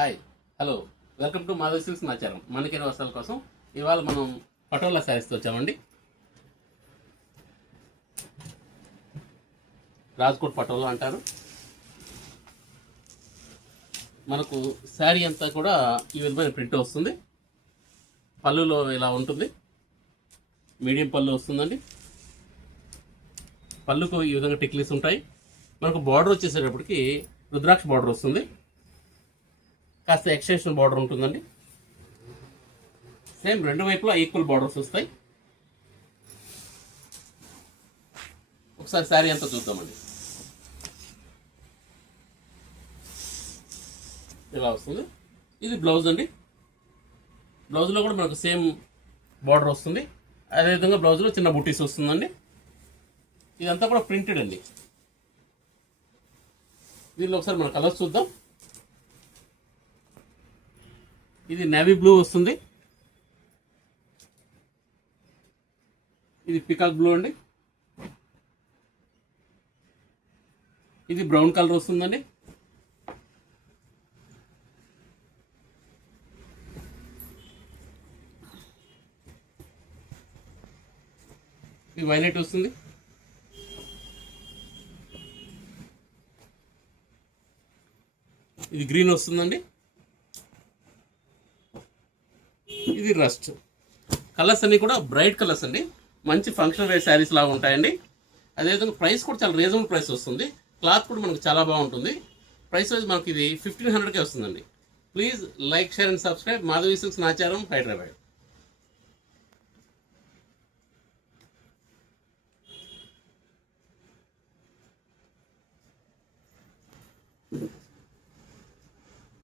Hi hello welcome to Madhav silks Nacharam. మనకేన వస్త్రాల కోసం ఇవాళ మనం పటోలా శారీస్తో వచ్చామండి. రాజ్కోట్ పటోలా అంటారు. మనకు శారీ అంతా కూడా ఈ విధమైన ప్రింట్ వస్తుంది. పళ్ళులో ఇలా ఉంటుంది, మీడియం పళ్ళు వస్తుందండి. పళ్ళుకు ఈ విధంగా టిక్లీస్ ఉంటాయి. మనకు బార్డర్ వచ్చేసేటప్పటికి రుద్రాక్ష బార్డర్ వస్తుంది, కాస్త ఎక్స్టెన్షన్ బార్డర్ ఉంటుందండి. సేమ్ రెండు వైపులా ఈక్వల్ బార్డర్స్ వస్తాయి. ఒకసారి శారీ అంతా చూద్దామండి. ఇలా వస్తుంది. ఇది బ్లౌజ్ అండి. బ్లౌజ్లో కూడా మనకు సేమ్ బార్డర్ వస్తుంది. అదేవిధంగా బ్లౌజ్లో చిన్న బుట్టీస్ వస్తుందండి. ఇదంతా కూడా ప్రింటెడ్ అండి. దీనిలో ఒకసారి మన కలర్స్ చూద్దాం. ఇది నేవీ బ్లూ వస్తుంది, ఇది పికాక్ బ్లూ అండి, ఇది బ్రౌన్ కలర్ వస్తుందండి, ఇది వైలెట్ వస్తుంది, ఇది గ్రీన్ వస్తుందండి, ఇది రస్ట్. కలర్స్ అన్నీ కూడా బ్రైట్ కలర్స్ అండి. మంచి ఫంక్షన్ వేర్ శారీస్ లాగా ఉంటాయండి. అదేవిధంగా ప్రైస్ కూడా చాలా రీజనబుల్ ప్రైస్ వస్తుంది. క్లాత్ కూడా మనకు చాలా బాగుంటుంది. ప్రైస్ వైజ్ మనకి ఇది 1500కే వస్తుందండి. Please like, share and subscribe. Madhavi silks Nacharam, Hyderabad.